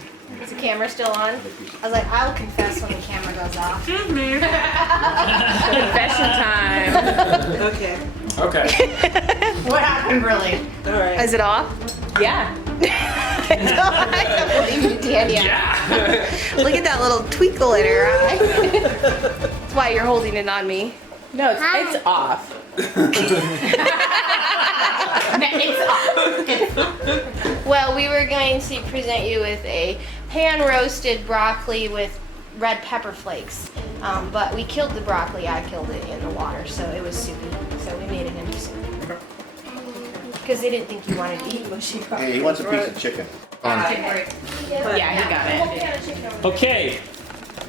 Is the camera still on? I was like, I'll confess when the camera goes off. Confession time. Okay. Okay. What happened, really? All right. Is it off? Yeah. I don't believe you, Tanya. Look at that little twinkle in her eye. That's why you're holding it on me. No, it's off. Well, we were going to present you with a pan-roasted broccoli with red pepper flakes. But we killed the broccoli. I killed it in the water, so it was soupy. So we made it into soup. Because they didn't think you wanted to eat mushy broccoli. Hey, he wants a piece of chicken. Yeah, he got it. Okay,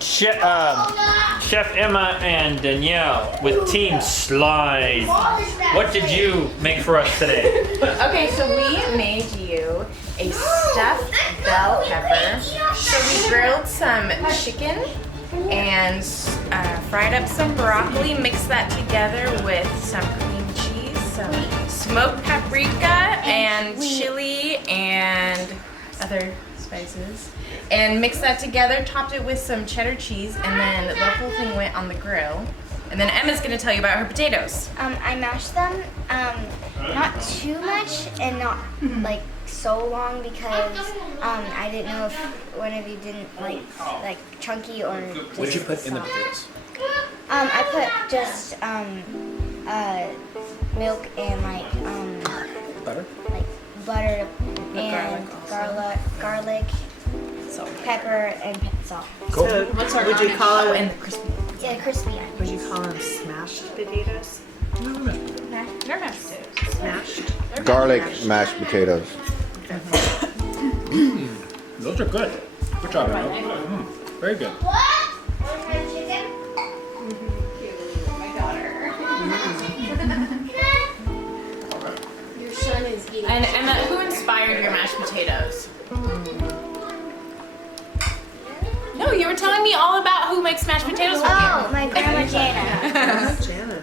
Chef Emma and Danielle with Team Slime. What did you make for us today? Okay, so we made you a stuffed bell pepper. So we grilled some chicken and fried up some broccoli, mixed that together with some cream cheese, some smoked paprika and chili and other spices. And mixed that together, topped it with some cheddar cheese, and then the whole thing went on the grill. And then Emma's gonna tell you about her potatoes. I mashed them, not too much and not like so long because I didn't know if one of you didn't like chunky or. Just What'd you put in the soft. potatoes? I put just milk and Butter? like butter and garlic, pepper and salt. Cool. So, What's our would you call it? and crispy? Yeah, crispy. Would you call them smashed potatoes? They're mashed potatoes. Smashed. Garlic mashed potatoes. Those are good. Good job, Emma. Very good. What? Chicken? My daughter. Your son is eating. And Emma, who inspired your mashed potatoes? No, you were telling me all about who makes mashed potatoes with Oh, my grandma Jana. Jana.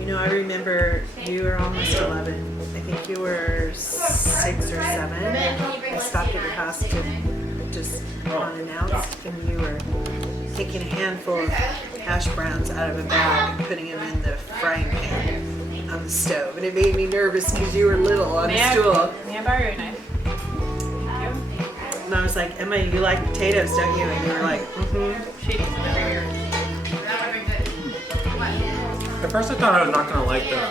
You know, I remember you were almost 11. I think you were 6 or 7. I stopped at your house to was unannounced, and you were taking a handful of hash browns out of a bag and putting them in the frying pan on the stove, and it made me nervous because you were little on a stool. May I borrow your knife? And I was like, Emma, you like potatoes, don't you? And you were like, She needs it. At first I thought I was not gonna like the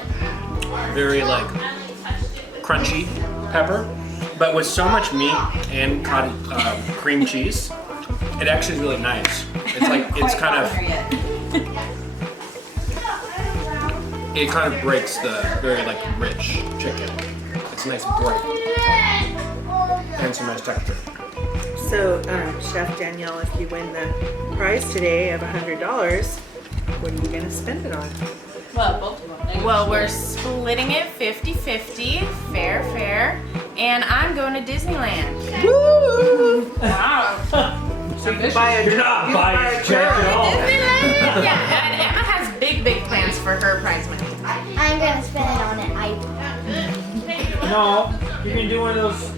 very like crunchy pepper, but with so much meat and cream cheese, it actually is really nice. It's like, it's kind of, it kind of breaks the very like rich chicken. It's a nice break and some nice texture. So, Chef Danielle, if you win the prize today of $100, what are you gonna spend it on? Well, both of them. Well, we're splitting it 50-50, fair, and I'm going to Disneyland. Woo! Wow. So you buy a You're not buying check at all. Disneyland? Yeah, and Emma has big plans for her prize money. I'm gonna spend it on an iPhone. No, you can do one of those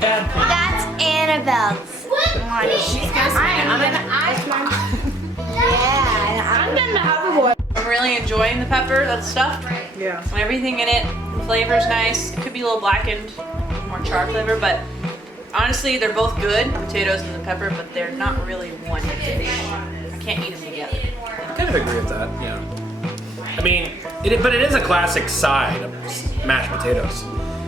bad things. That's Annabelle's money. She's gonna spend it on an iPhone. Yeah, I'm gonna have a boy. I'm really enjoying the pepper, that stuff. Yeah. Everything in it, the flavor's nice. It could be a little blackened, more char flavor, but honestly, they're both good, the potatoes and the pepper, but they're not really one dish. I can't eat them together. I kind of agree with that, yeah. I mean, but it is a classic side of mashed potatoes.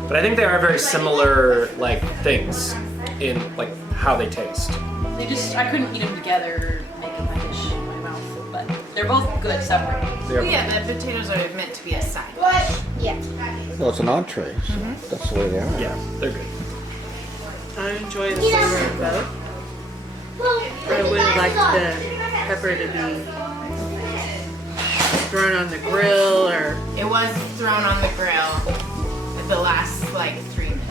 But I think they are very similar, like, things in, like, how they taste. I couldn't eat them together, making my dish in my mouth, but they're both good separate. Yeah, the potatoes are meant to be a side. Yeah. Well, it's an entree, so that's the way they are. Yeah, they're good. I enjoy the flavor of both. I would have liked the pepper to be thrown on the grill, or It was thrown on the grill at the last, like, 3 minutes.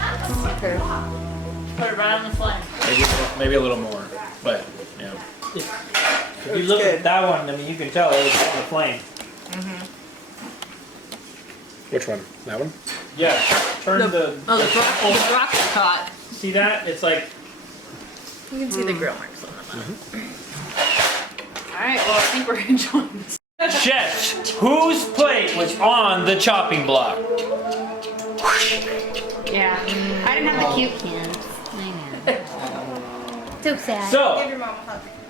Put it right on the flame. Maybe a little more, but, yeah. If you look at that one, I mean, you can tell it was on the flame. Which one? That one? Yeah, turn the broccoli pot. see that? It's like, You can see the grill marks on the bottom. Alright, well, I think we're enjoying this. chef, whose plate was on the chopping block? Yeah. I didn't have the cute cans. I know. So sad. So,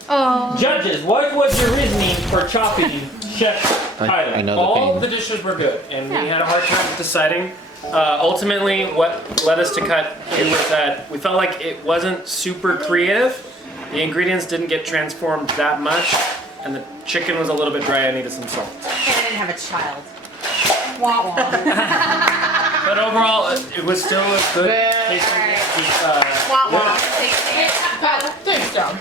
Oh. judges, what was your reasoning for chopping chef I item? know All the the pain. dishes were good, and we had a hard time deciding. Ultimately, what led us to cut it was that we felt like it wasn't super creative. The ingredients didn't get transformed that much, and the chicken was a little bit dry. I needed some salt. And I didn't have a child. But overall, it was still a good tasting. Thanks, John.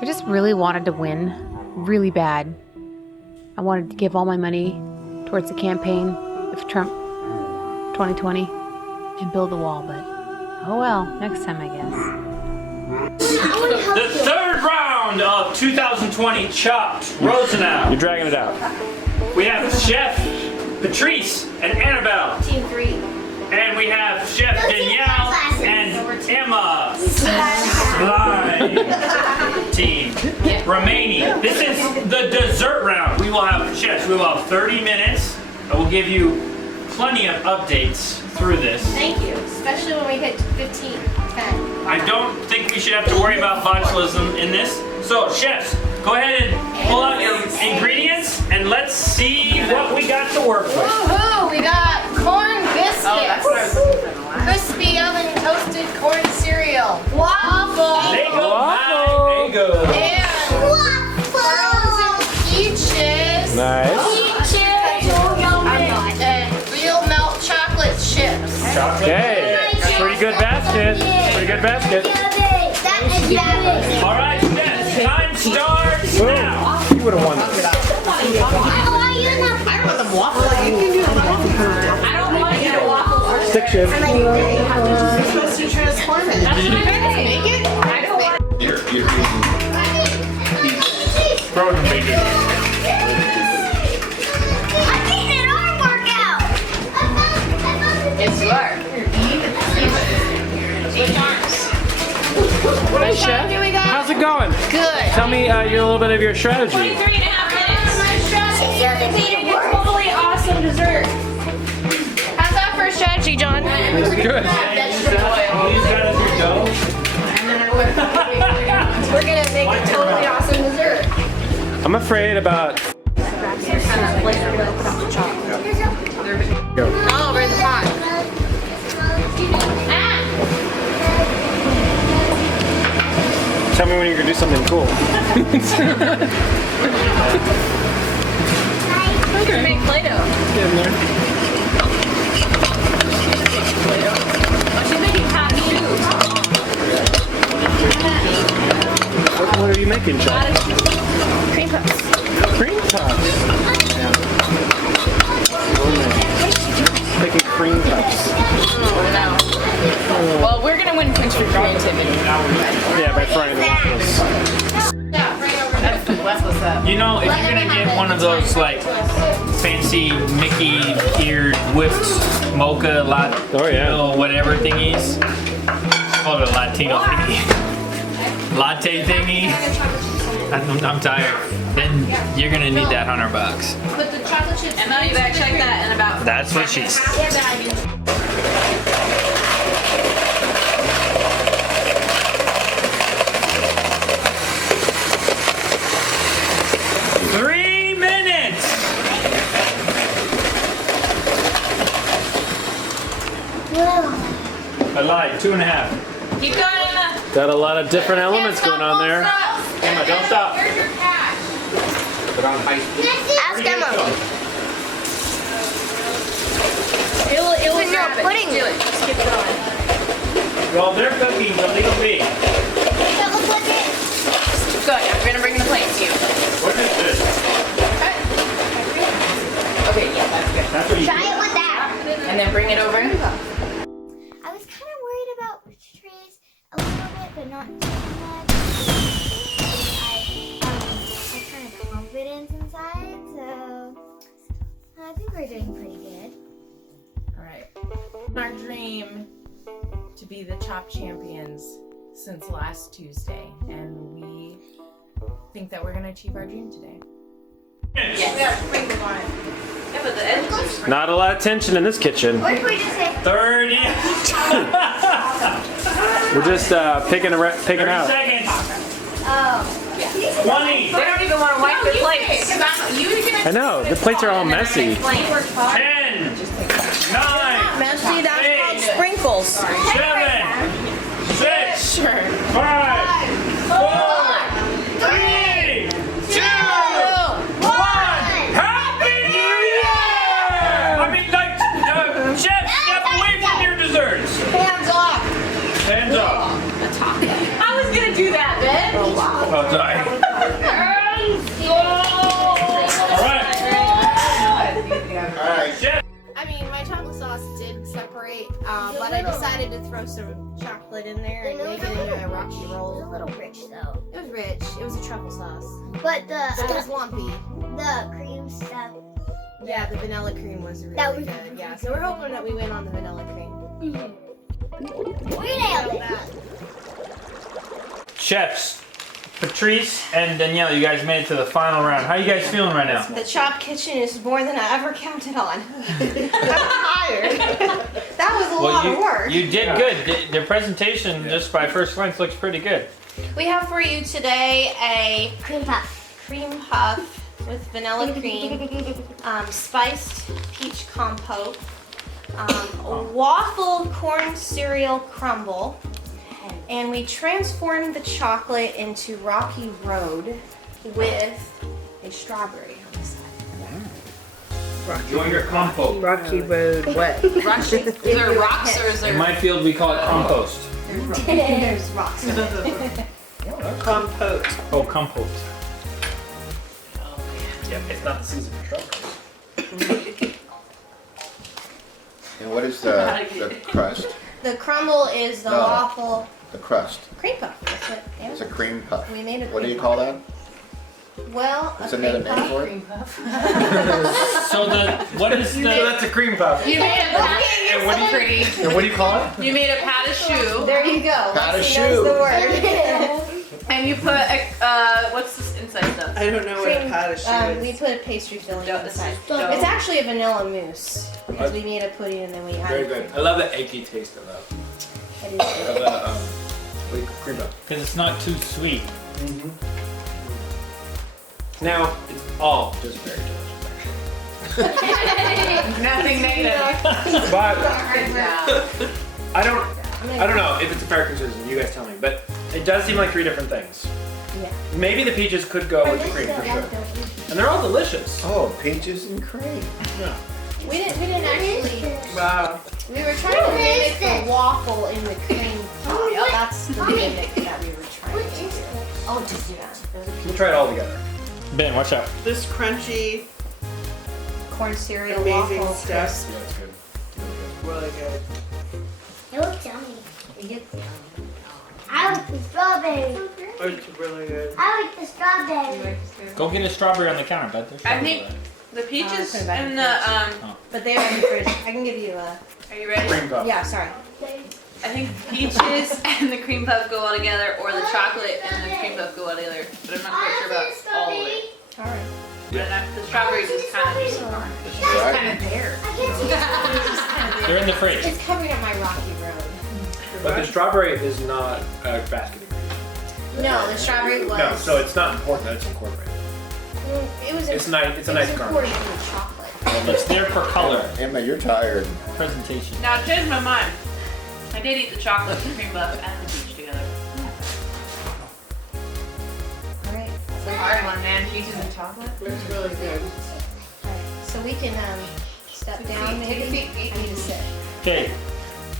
I just really wanted to win, really bad. I wanted to give all my money towards the campaign of Trump 2020 and build a wall, but oh well, next time I guess. The third round of 2020 Chopped Rosenau. You're dragging it out. We have Chef Patrice and Annabelle. Team 3. And we have Chef Danielle and Emma. Slide team remaining. This is the dessert round. We will have chefs. We will have 30 minutes. I will give you plenty of updates through this. Thank you, especially when we hit 15, 10. I don't think we should have to worry about botulism in this. So chefs, go ahead and pull out your ingredients and let's see what we got to work with. Woohoo! We got corn biscuits, crispy oven toasted corn cereal, waffle, Lego, and frozen peaches. Nice. And real milk chocolate chips. Okay. Pretty good basket. Pretty good basket. That is bad. All right, chefs, time starts now. You would have won this. I want them waffle. I don't want you to waffle. Stick shift. you're supposed to transform it. Make it? I don't want Throw it in bacon. Chef. do we got? How's it going? Good. Tell me a little bit of your strategy. 23 and a half minutes. Totally awesome dessert. How's that for a strategy, John? It's good. We're gonna make a totally awesome dessert. I'm afraid about. Oh, we're in the pot. Tell me when you're gonna do something cool. Okay. Make Play-Doh. Get in there. Oh, she's making hot shoes. What are you making, John? Cream puffs. Cream puffs. Making cream puffs. Well, we're gonna win points for creativity. Yeah, by frying the waffles. You know, if you're gonna get one of those like fancy Mickey eared whipped mocha Latino whatever thingies, it's called a Latino thingy, latte thingy. I'm tired. Then you're gonna need that $100. Put the chocolate chips. And you better check that in about. That's what she said. Yeah, but I do. 3 minutes. I lied. 2.5. Keep going, Emma. Got a lot of different elements going on there. Emma, don't stop. Where's your cash? Put on high speed. Ask Emma. It will No grab it. pudding. Do it. Just keep going. Well, they're cooking, but leave them be. Double click it. Keep going. I'm gonna bring the plate to you. What is this? Okay, yeah, that's good. That's what you Try it with that. And then bring it over. I was kind of worried about trees a little bit, but not too much. I kind of confidence inside, so I think we're doing pretty good. All right. Our dream to be the Chop champions since last Tuesday, and we think that we're gonna achieve our dream today. Yes. Yeah, but the edges are. Not a lot of tension in this kitchen. What if we just say 30. We're just picking 30 out. seconds. oh. 20. They don't even want to wipe their plates. I know, the plates are all messy. 10. 9. Messy, that's called 8. sprinkles. 7. 6. 5. 4. 3. 2. 1. Happy New Year! I mean, like, chef, step away from your desserts. Hands off. Hands up. I was gonna do that, Ben. Oh, sorry. All right, chef. I mean, my chocolate sauce did separate, but I decided to throw some chocolate in there and make it into a rocky It's a roll. little rich though. It was rich. It was a truffle sauce. But But it was lumpy. the cream stuff. Yeah, the vanilla cream was really That was good. really Yeah, so we're hoping that we win on the vanilla cream. We nailed it. Chefs, Patrice and Danielle, you guys made it to the final round. How are you guys feeling right now? The Chop kitchen is more than I ever counted on. I'm tired. That was a lot of work. You did good. The presentation, just by first glance, looks pretty good. We have for you today a Cream puff. cream puff with vanilla cream, spiced peach compote, a waffle corn cereal crumble, and we transformed the chocolate into Rocky Road with a strawberry on the side. Enjoy your compost. Rocky Road what? Is there rocks or is In there? my field, we call it compost. There's rocks. Compote. Oh, compost. Yep, it's not the season for strawberries. And what is the crust? The crumble is the No. waffle The crust. cream puff. That's what It's a cream puff. we made a What do cream you call that? Well, Is a there another cream name puff. for it? So what is So the? that's a cream puff. You made a pat. And what do you call it? You made a pat of shoe. There you go. Pat of Lexi knows shoe. the word. And you put what's this inside stuff? I don't know what a patache is. We put a pastry filling Dough, inside. dough. It's actually a vanilla mousse because we made a pudding and then we Very added. good. I love the eggy taste of that. It is good. Of the cream puff. Because it's not too sweet. Now, it's all just very delicious, Nothing negative. actually. But I don't know if it's a fair criticism. You guys tell me. But it does seem like 3 different things. Yeah. Maybe the peaches could go with the cream for sure. And they're all delicious. Oh, peaches and cream. Yeah. We didn't actually. Wow. We were trying to mimic the waffle in the cream pie. That's the gimmick that we were trying to do. Oh, just We'll try it all together. Ben, watch out. This crunchy, corn cereal amazing waffle. stuff. Yeah, it's good. Really good. It looks yummy. I like the strawberry. It's really good. I like the strawberry. Go get a strawberry on the counter, bud. There's I strawberry think there. the peaches put it back in and the the But they are in the fridge. I can give you a. Are you ready? Cream puff. Yeah, sorry. I think peaches and the cream puff go all together, or the chocolate and the cream puff go all together. But I'm not quite sure about all of it. All right. But the strawberries is kind of just Kind of there. They're in the fridge. It's covering up my rocky road. But the strawberry is not a basket ingredient. No, the strawberry was. No, so it's not important that it's incorporated. It was. It's nice. It's a nice important garnish. in the chocolate. It's there for color. Emma, you're tired. Presentation. Now, change my mind. I did eat the chocolate, the cream puff, and the peach together. All right. It's a hard one, man. Peaches and chocolate. It's really good. So we can step down maybe. I need to sit. Okay,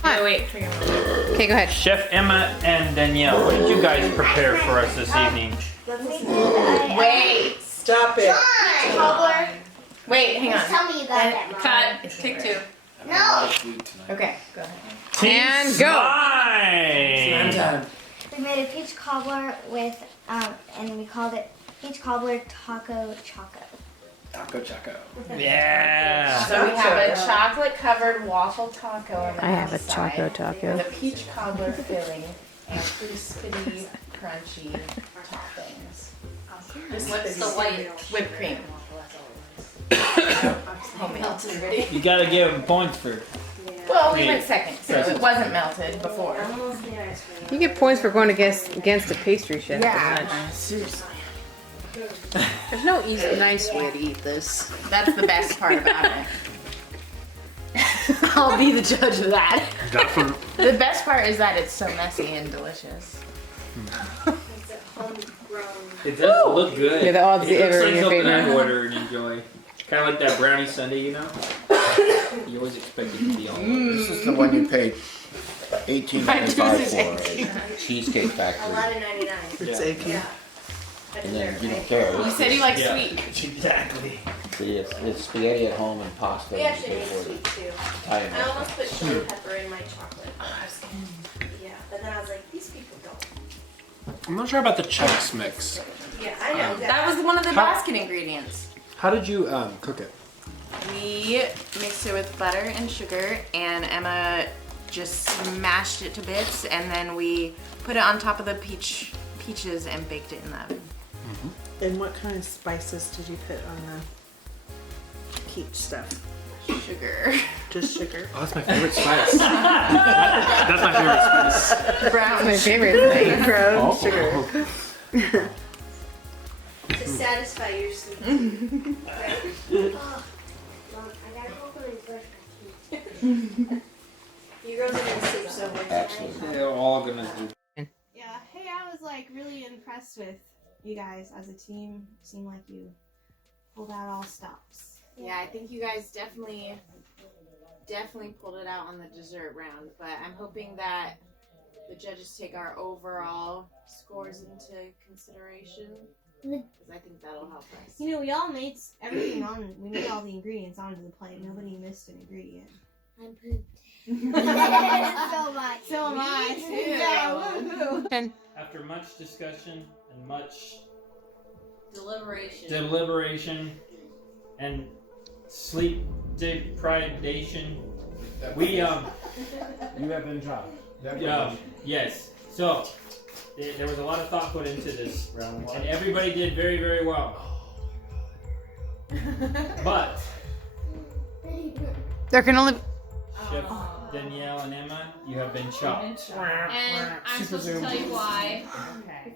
Oh, wait. Okay, go ahead. Chef Emma and Danielle, what did you guys prepare for us this evening? Wait. Stop it. Cobbler. Wait, hang on. Tell me you got that wrong. Cut. Take 2. No. Okay, go ahead. And go. Slime. We made a peach cobbler with, and we called it peach cobbler taco choco. Taco Choco. Yeah. So we have a chocolate covered waffle taco on the I have a outside choco taco. with a peach cobbler filling and crispity, crunchy toppings. What's the white? Whipped cream. You gotta give them points for. Well, we Yeah. went second, so it wasn't melted before. You get points for going against a pastry chef. Seriously. There's no easy, nice way to eat this. That's the best part about it. I'll be the judge of that. The best part is that it's so messy and delicious. It does look good. Yeah, the odds It looks ever like in your something favor. I'd order and enjoy. Kind of like that brownie sundae, you know? You always expect it to be all. This is the one you paid $18.95 for, a Cheesecake Factory. $11.99. It's Yeah. aching. And then you don't care. You said you like Yeah. sweet. Exactly. See, it's spaghetti at home and pasta. We and actually you made pay for sweet too. Italian I almost put chili pepper in my chocolate. Yeah, but then I was like, these people don't. I'm not sure about the chunks mix. Yeah, I know. That was one of the basket ingredients. How did you cook it? We mixed it with butter and sugar, and Emma just smashed it to bits, and then we put it on top of the peaches and baked it in the oven. And what kind of spices did you put on the peach stuff? Sugar. Just sugar? Oh, that's my favorite spice. That's my favorite spice. Brown. My favorite thing. Brown sugar. To satisfy your sweet. Oh, Mom, I gotta go for my brush my teeth. You girls are gonna sleep so much tonight. They're all gonna do. Yeah, hey, I was like really impressed with you guys as a team. Seemed like you pulled out all stops. Yeah, I think you guys definitely pulled it out on the dessert round, but I'm hoping that the judges take our overall scores into consideration, because I think that'll help us. You know, we all made everything on. We made all the ingredients onto the plate. Nobody missed an ingredient. I'm pooped. So much. So am I. too. Yeah, woohoo. After much discussion and much Deliberation. deliberation and sleep deprivation, we You have been chopped. yes. So There was a lot of thought put into this round, and everybody did very, very well. But There can only. Chef Danielle and Emma, you have been chopped. And I'm supposed to tell you why.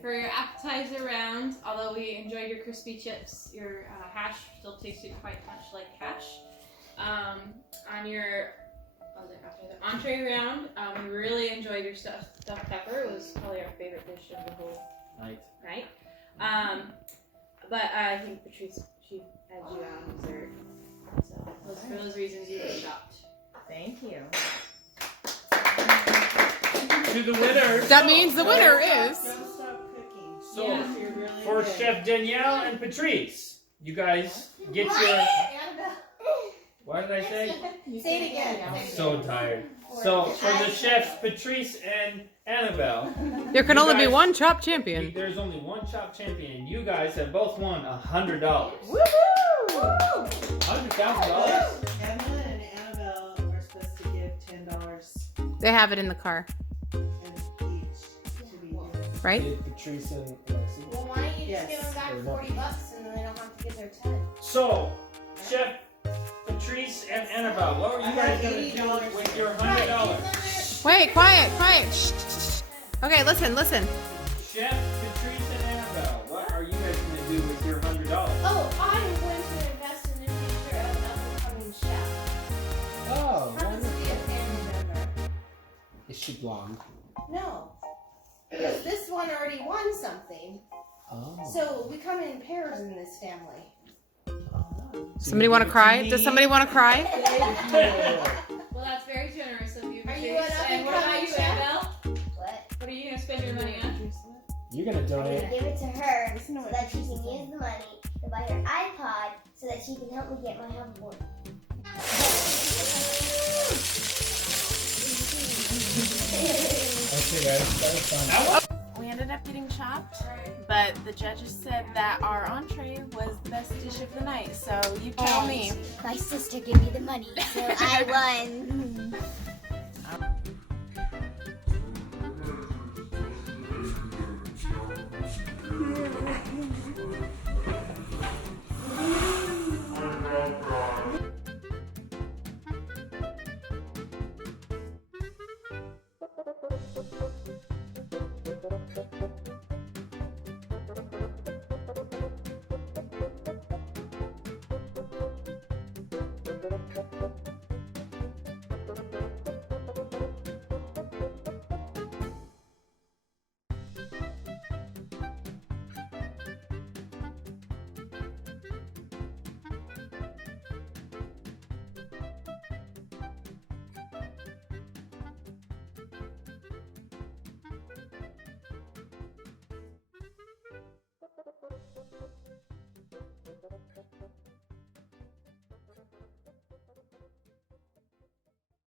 For your appetizer round, although we enjoyed your crispy chips, your hash still tasted quite much like hash. On your entree round, we really enjoyed your stuffed pepper. It was probably our favorite dish of the whole night. But I think Patrice, she had you on dessert. So for those reasons, you were chopped. Thank you. To the winner. That means the winner is. So, for Chef Danielle and Patrice, you guys get your. What did I say? Say it again. I'm so tired. So, for the chefs Patrice and Annabelle, There can only be one chop champion. There's only one chop champion, and you guys have both won $100. Woohoo! $100,000. Emma and Annabelle are supposed to give $10 They have it in the car, each to be given. right? Patrice and Alexi. Well, why don't you just give them back $40 and then they don't have to give their 10? So, Chef Patrice and Annabelle, what were you guys going to do with your $100? Wait, quiet. Shh, shh, shh. Okay, listen. Chef Patrice and Annabelle, what are you guys going to do with your $100? Oh, I'm going to invest in the future of an up-and-coming chef. Oh, Happens to be a family member. is she blonde? No. Because this one already won something. Oh. So we come in pairs in this family. Somebody want to cry? Does somebody want to cry? Well, that's very generous of you. Are you an And what about up-and-coming you, chef? Annabelle? What? What are you going to spend your money on? You're gonna I'm donate. gonna give it to her so that she can use the money to buy her iPod so that she can help me get my homework. Okay, guys, that was fun. We ended up getting chopped, but the judges said that our entree was the best dish of the night. So you tell me. My sister gave me the money, so I won.